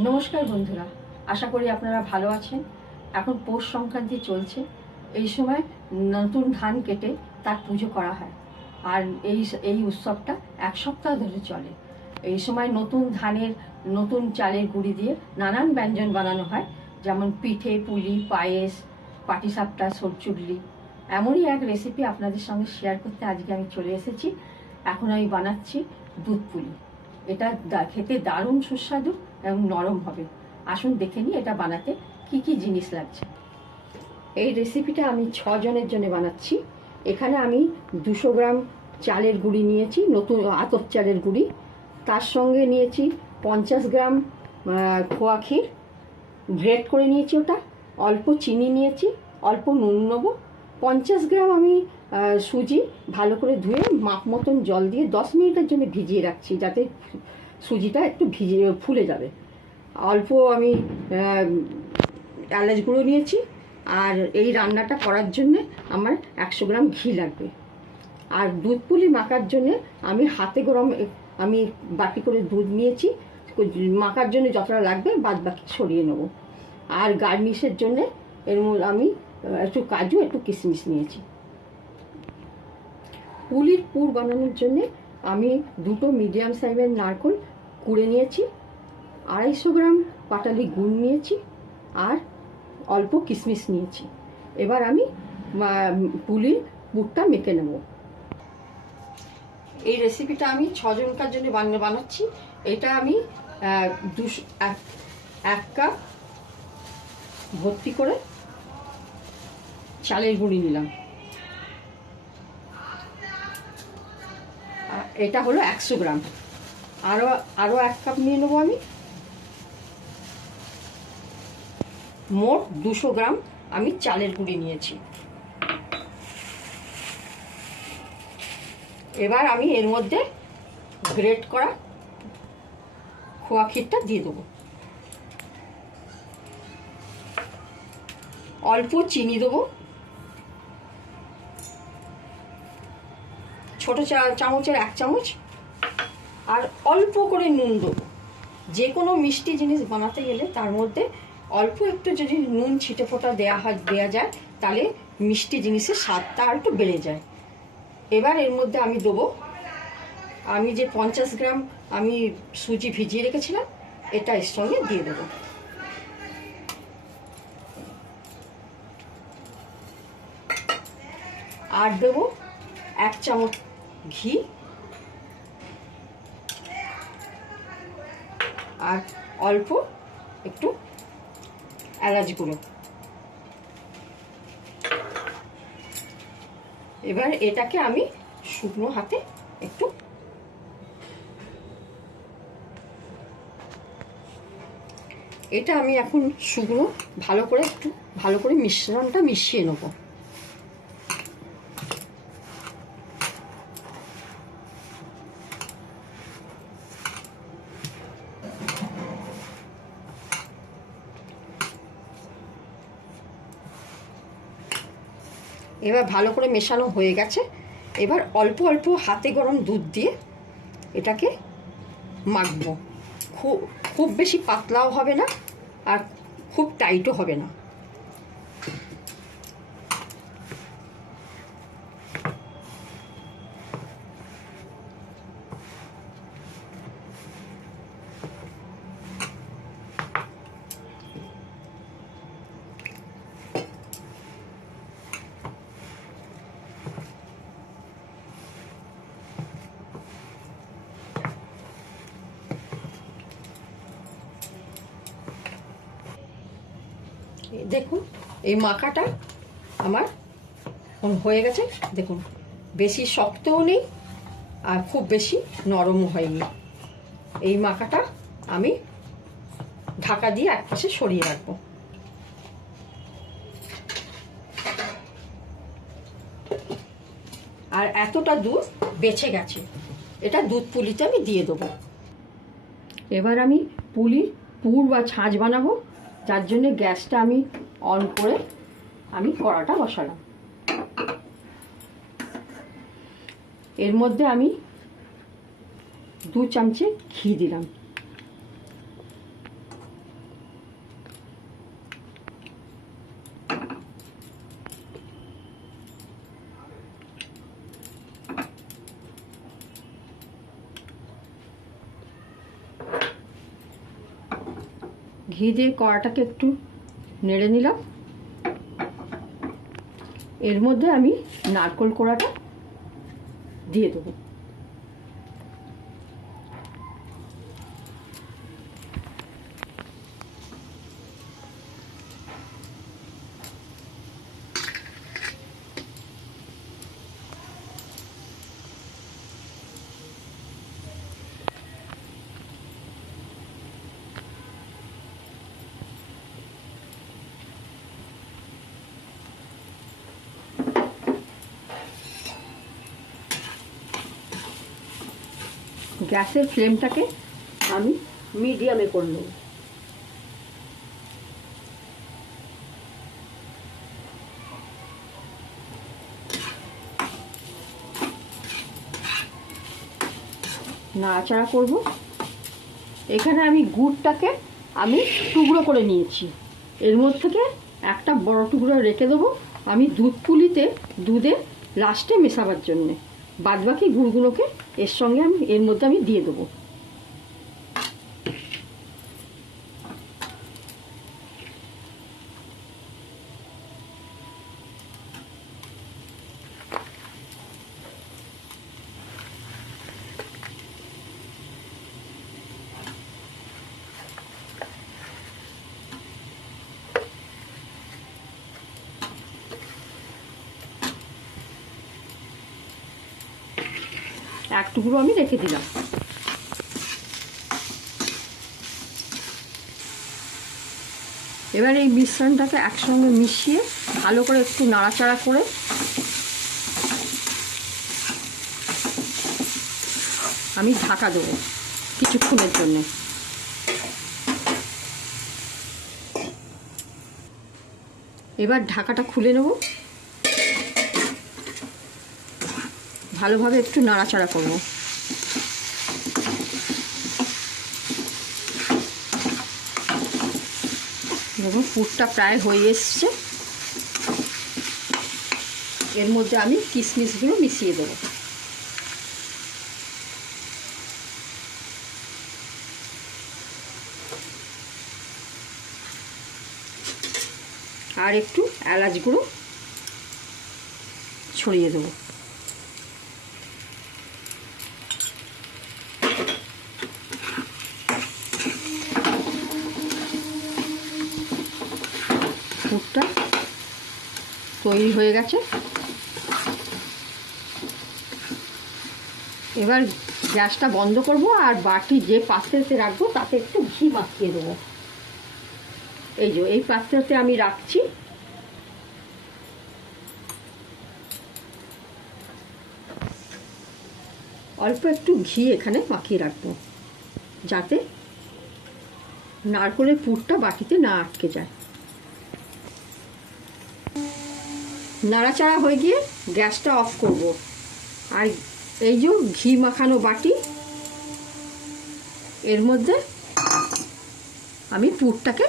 নমস্কার বন্ধুরা, আশা করি আপনারা ভালো আছেন। এখন পৌষ সংক্রান্তি চলছে। এই সময় নতুন ধান কেটে তার পুজো করা হয়। আর এই উৎসবটা এক সপ্তাহ ধরে চলে। এই সময় নতুন ধানের নতুন চালের গুঁড়ি দিয়ে নানান ব্যঞ্জন বানানো হয়, যেমন পিঠে, পুলি, পায়েস, পাটিসাপটা, সরচুগলি। এমনই এক রেসিপি আপনাদের সঙ্গে শেয়ার করতে আজকে আমি চলে এসেছি। এখন আমি বানাচ্ছি দুধ পুলি। এটা খেতে দারুণ সুস্বাদু এবং নরম হবে। আসুন দেখে নিই এটা বানাতে কি কি জিনিস লাগছে। এই রেসিপিটা আমি 6 জনের জন্য বানাচ্ছি। এখানে আমি 200 গ্রাম চালের গুঁড়ি নিয়েছি, নতুন আতপ চালের গুঁড়ি। তার সঙ্গে নিয়েছি 50 গ্রাম খোয়া ক্ষীর, গ্রেট করে নিয়েছি ওটা। অল্প চিনি নিয়েছি, অল্প নুন নেবো। 50 গ্রাম আমি সুজি ভালো করে ধুয়ে মাপ মতন জল দিয়ে 10 মিনিটের জন্য ভিজিয়ে রাখছি, যাতে সুজিটা একটু ফুলে যাবে। অল্প আমি এলাচ গুঁড়ো নিয়েছি। আর এই রান্নাটা করার জন্যে আমার 100 গ্রাম ঘি লাগবে। আর দুধ পুলি মাখার জন্যে আমি হাতে গরম আমি বাটি করে দুধ নিয়েছি। মাখার জন্য যতটা লাগবে বাদ বাকি সরিয়ে নেব। আর গার্নিশের জন্যে এর মধ্যে আমি একটু কাজু, একটু কিশমিশ নিয়েছি। পুলির পুর বানানোর জন্যে আমি 2টো মিডিয়াম সাইজের নারকেল কুড়ে নিয়েছি, 250 গ্রাম পাটালি গুড় নিয়েছি, আর অল্প কিশমিশ নিয়েছি। এবার আমি পুলির পুরটা মেখে নেব। এই রেসিপিটা আমি 6 জনকার জন্য বানাচ্ছি। এটা আমি 1 কাপ ভর্তি করে চালের গুঁড়ি নিলাম। এটা হলো 100 গ্রাম। আরও 1 কাপ নিয়ে নেবো আমি। মোট 200 গ্রাম আমি চালের গুঁড়ি নিয়েছি। এবার আমি এর মধ্যে গ্রেট করা খোয়া ক্ষীরটা দিয়ে দেবো। অল্প চিনি দেবো, ছোট চামচের 1 চামচ। আর অল্প করে নুন দেবো। যে কোনো মিষ্টি জিনিস বানাতে গেলে তার মধ্যে অল্প একটু যদি নুন ছিটে ফোঁটা দেওয়া যায়, তাহলে মিষ্টি জিনিসের স্বাদটা আর একটু বেড়ে যায়। এবার এর মধ্যে আমি দেবো, আমি যে 50 গ্রাম আমি সুজি ভিজিয়ে রেখেছিলাম, এটা এর সঙ্গে দিয়ে দেবো। আর দেবো 1 চামচ ঘি, আর অল্প একটু এলাচ গুঁড়ো। এবার এটাকে আমি শুকনো হাতে একটু এটা আমি এখন শুকনো ভালো করে মিশ্রণটা মিশিয়ে নেব। এবার ভালো করে মেশানো হয়ে গেছে। এবার অল্প অল্প হাতে গরম দুধ দিয়ে এটাকে মাখবো। খুব বেশি পাতলাও হবে না, আর খুব টাইটও হবে না। দেখুন, এই মাখাটা আমার হয়ে গেছে। দেখুন, বেশি শক্তও নেই আর খুব বেশি নরমও হয়নি। এই মাখাটা আমি ঢাকা দিয়ে একপাশে সরিয়ে রাখবো। আর এতটা দুধ বেঁচে গেছে, এটা দুধ পুলিতে আমি দিয়ে দেবো। এবার আমি পুলির পুর বা ছাঁচ বানাবো। যার জন্য গ্যাসটা আমি অন করে আমি কড়াটা বসালাম। এর মধ্যে আমি 2 চামচে ঘি দিলাম। ঘি দিয়ে কড়াটাকে একটু নেড়ে নিলাম। এর মধ্যে আমি নারকেল কোড়াটা দিয়ে দেবো। গ্যাসের ফ্লেমটাকে আমি মিডিয়ামে করে নেব। নাড়াচাড়া করব। এখানে আমি গুড়টাকে আমি টুকরো করে নিয়েছি, এর মধ্যে থেকে একটা বড় টুকরো রেখে দেবো আমি দুধ পুলিতে দুধে লাস্টে মেশাবার জন্যে। বাদবাকি গুড়গুলোকে এর সঙ্গে এর মধ্যে আমি দিয়ে দেবো। এক টুকরো আমি রেখে দিলাম। এবার এই মিশ্রণটাকে একসঙ্গে মিশিয়ে ভালো করে একটু নাড়াচাড়া করে আমি ঢাকা দেবো কিছুক্ষণের জন্য। এবার ঢাকাটা খুলে নেব, ভালোভাবে একটু নাড়াচাড়া করব। দেখুন পুরটা প্রায় হয়ে এসছে। এর মধ্যে আমি কিশমিশগুলো মিশিয়ে দেবো। আর একটু এলাচ গুঁড়ো ছড়িয়ে দেবো। পুরটা তৈরি হয়ে গেছে। এবার গ্যাসটা বন্ধ করব আর বাটি যে পাত্রেতে রাখবো তাতে একটু ঘি মাখিয়ে দেবো। এই যে এই পাত্রতে আমি রাখছি। অল্প একটু ঘি এখানে মাখিয়ে রাখবো যাতে নারকেলের পুরটা বাটিতে না আটকে যায়। নাড়াচাড়া হয়ে গিয়ে গ্যাসটা অফ করব। আর এই যে ঘি মাখানো বাটি, এর মধ্যে আমি পুরটাকে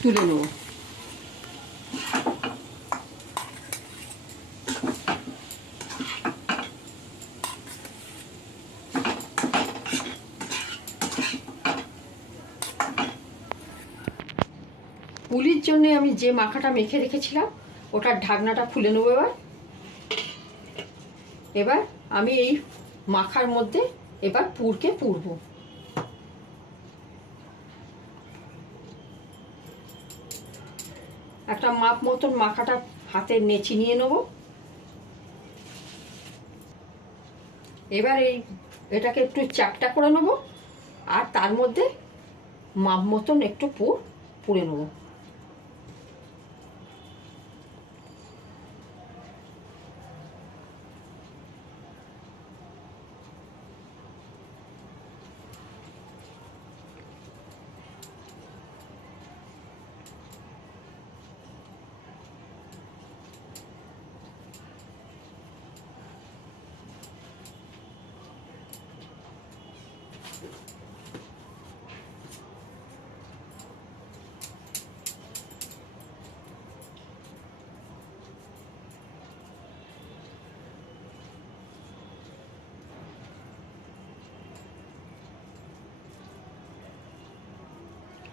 তুলে নেব। পুলির জন্য আমি যে মাখাটা মেখে রেখেছিলাম ওটার ঢাকনাটা খুলে নেব। এবার আমি এই মাখার মধ্যে এবার পুরকে পুরব। একটা মাপ মতন মাখাটা হাতে নেচি নিয়ে নেব। এবার এটাকে একটু চ্যাপটা করে নেব আর তার মধ্যে মাপ মতন একটু পুর পুড়ে নেব।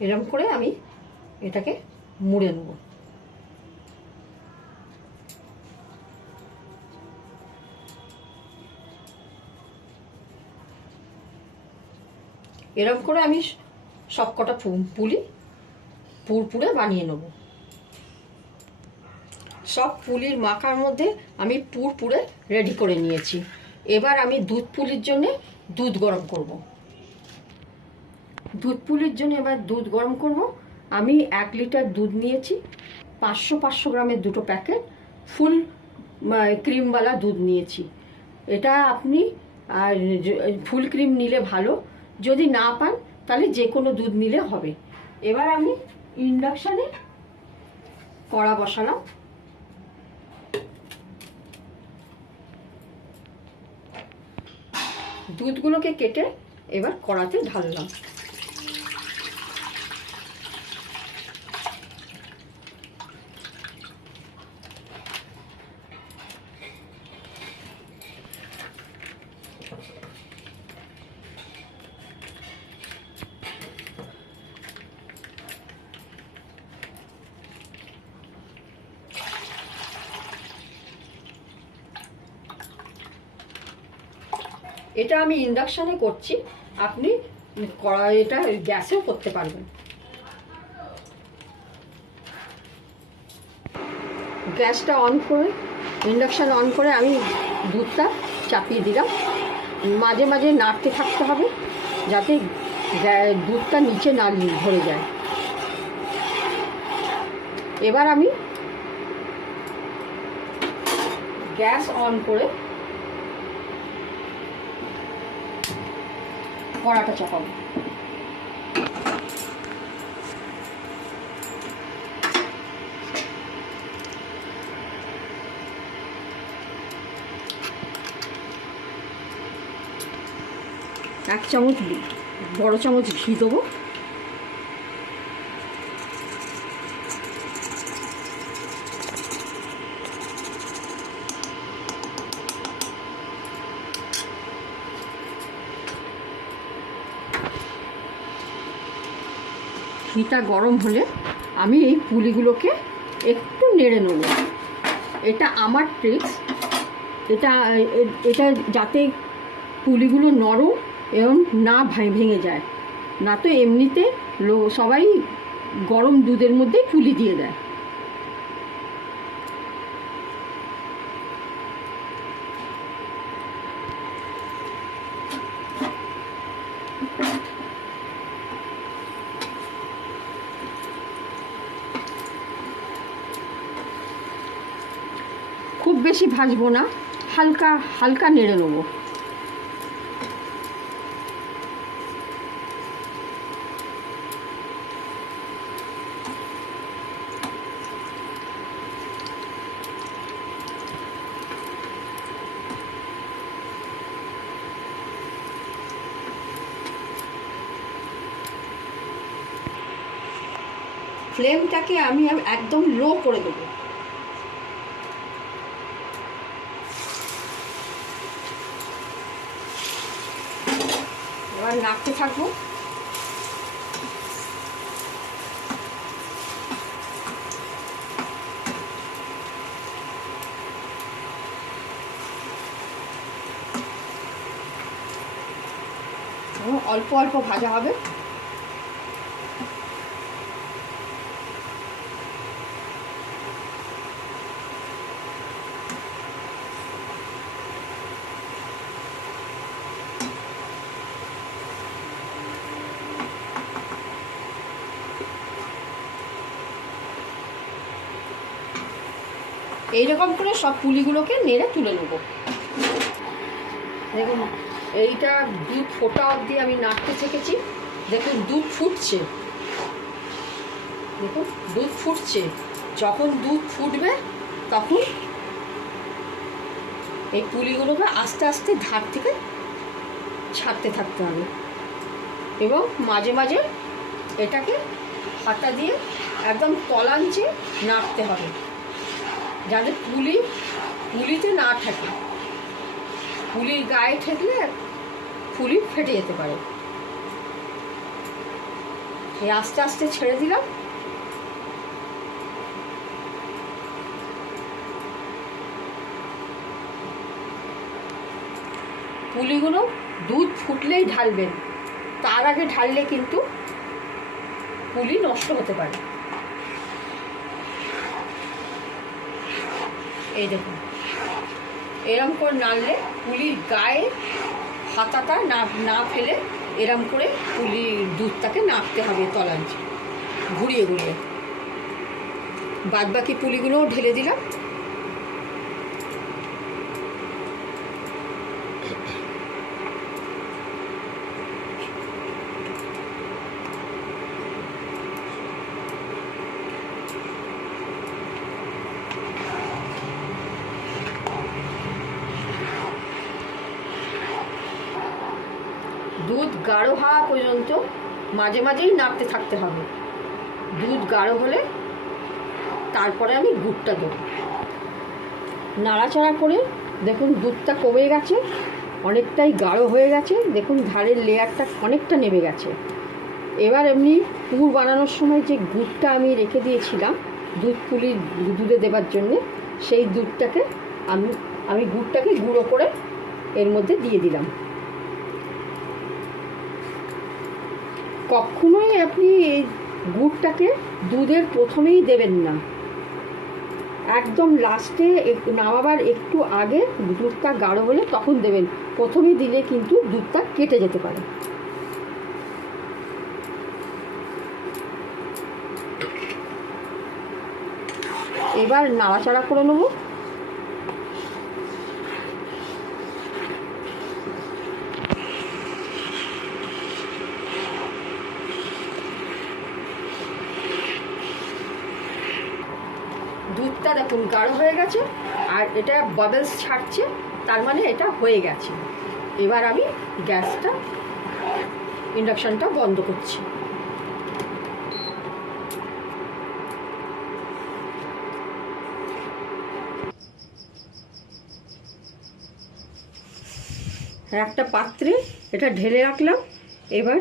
এরকম করে আমি এটাকে মুড়ে নেব। এরকম করে আমি সবকটা পুলি পুরপুরে বানিয়ে নেব। সব পুলির মাখার মধ্যে আমি পুরপুরে রেডি করে নিয়েছি। এবার আমি দুধ পুলির জন্য দুধ গরম করব। দুধ পুলির জন্য এবার দুধ গরম করব। আমি 1 লিটার দুধ নিয়েছি, 500 গ্রামের দুটো প্যাকেট ফুল ক্রিমওয়ালা দুধ নিয়েছি। এটা আপনি ফুল ক্রিম নিলে ভালো, যদি না পান তাহলে যে কোনো দুধ নিলে হবে। এবার আমি ইন্ডাকশানে কড়া বসালাম। দুধগুলোকে কেটে এবার কড়াতে ঢাললাম। এটা আমি ইন্ডাকশানে করছি, আপনি এটা গ্যাসেও করতে পারবেন। গ্যাসটা অন করে ইন্ডাকশান অন করে আমি দুধটা চাপিয়ে দিলাম। মাঝে মাঝে নাড়তে থাকতে হবে যাতে দুধটা নিচে না ধরে যায়। এবার আমি গ্যাস অন করে কড়াটা চাপাবো। এক চামচ বড় চামচ ঘি দেবো। ঘিটা গরম হলে আমি এই পুলিগুলোকে একটু নেড়ে নেব। এটা আমার ট্রিক্স, এটা যাতে পুলিগুলো নরম এবং না ভেঙে যায়, না তো এমনিতে সবাই গরম দুধের মধ্যেই পুলি দিয়ে দেয়। খুব বেশি ভাজবো না, হালকা হালকা নেড়ে নেবো। ফ্লেমটাকে আমি একদম লো করে দেবো। এবার নাড়তে থাকবো। অল্প অল্প ভাজা হবে। এইরকম করে সব পুলিগুলোকে নেড়ে তুলে নেব। দেখুন এইটা দুধ ফোটা অবধি আমি নাড়তে থেকেছি। দেখুন দুধ ফুটছে, দেখুন দুধ ফুটছে। যখন দুধ ফুটবে তখন এই পুলিগুলোকে আস্তে আস্তে ধার থেকে ছাড়তে থাকতে হবে এবং মাঝে মাঝে এটাকে হাতা দিয়ে একদম তলাঞ্চে নাড়তে হবে যাতে পুলিতে না থাকে। পুলির গায়ে ঠেকলে পুলি ফেটে যেতে পারে। এই আস্তে আস্তে ছেড়ে দিলাম। পুলিগুলো দুধ ফুটলেই ঢালবেন, তার আগে ঢাললে কিন্তু পুলি নষ্ট হতে পারে। এই দেখুন, এরম করে নাড়লে পুলির গায়ে হাতাটা না ফেলে এরম করে পুলির দুধটাকে নাড়তে হবে তলাঞ্চে ঘুরিয়ে ঘুরিয়ে। বাদ বাকি পুলিগুলোও ঢেলে দিলাম। দুধ গাঢ় হওয়া পর্যন্ত মাঝে মাঝেই নাড়তে থাকতে হবে। দুধ গাঢ় হলে তারপরে আমি গুড়টা দেবো। নাড়াচাড়া করে দেখুন দুধটা কমে গেছে, অনেকটাই গাঢ় হয়ে গেছে। দেখুন ধারের লেয়ারটা অনেকটা নেমে গেছে। এবার এমনি পুর বানানোর সময় যে গুড়টা আমি রেখে দিয়েছিলাম দুধ পুলি দুধে দেবার জন্যে, সেই দুধটাকে আমি গুড়টাকে গুঁড়ো করে এর মধ্যে দিয়ে দিলাম। কখনোই আপনি এই গুড়টাকে দুধের প্রথমেই দেবেন না, একদম লাস্টে নামাবার একটু আগে দুধটা গাঢ় হলে তখন দেবেন। প্রথমে দিলে কিন্তু দুধটা কেটে যেতে পারে। এবার নাড়াচাড়া করে নেব। দুধটা দেখুন গাঢ় হয়ে গেছে আর এটা বাবলস ছাড়ছে, তার মানে এটা হয়ে গেছে। এবার আমি গ্যাসটা ইন্ডাকশনটা বন্ধ করছি। একটা পাত্রে এটা ঢেলে রাখলাম। এবার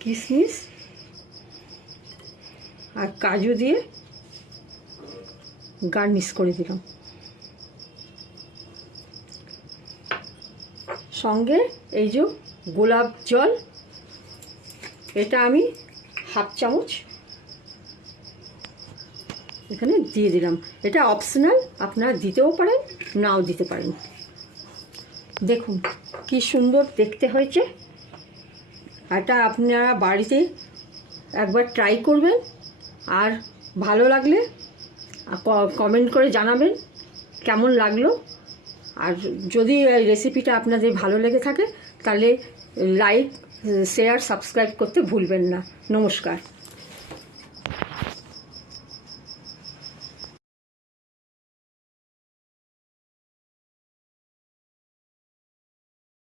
কিশমিশ আর কাজু দিয়ে গার্নিশ করে দিলাম। সঙ্গে এই যে গোলাপ জল, এটা আমি হাফ চামচ এখানে দিয়ে দিলাম। এটা অপশনাল, আপনারা দিতেও পারেন নাও দিতে পারেন। দেখুন কি সুন্দর দেখতে হয়েছে। এটা আপনারা বাড়িতে একবার ট্রাই করবেন, আর ভালো লাগলে কমেন্ট করে জানাবেন কেমন লাগলো। আর যদি এই রেসিপিটা আপনাদের ভালো লেগে থাকে তাহলে লাইক, শেয়ার, সাবস্ক্রাইব করতে ভুলবেন না। নমস্কার।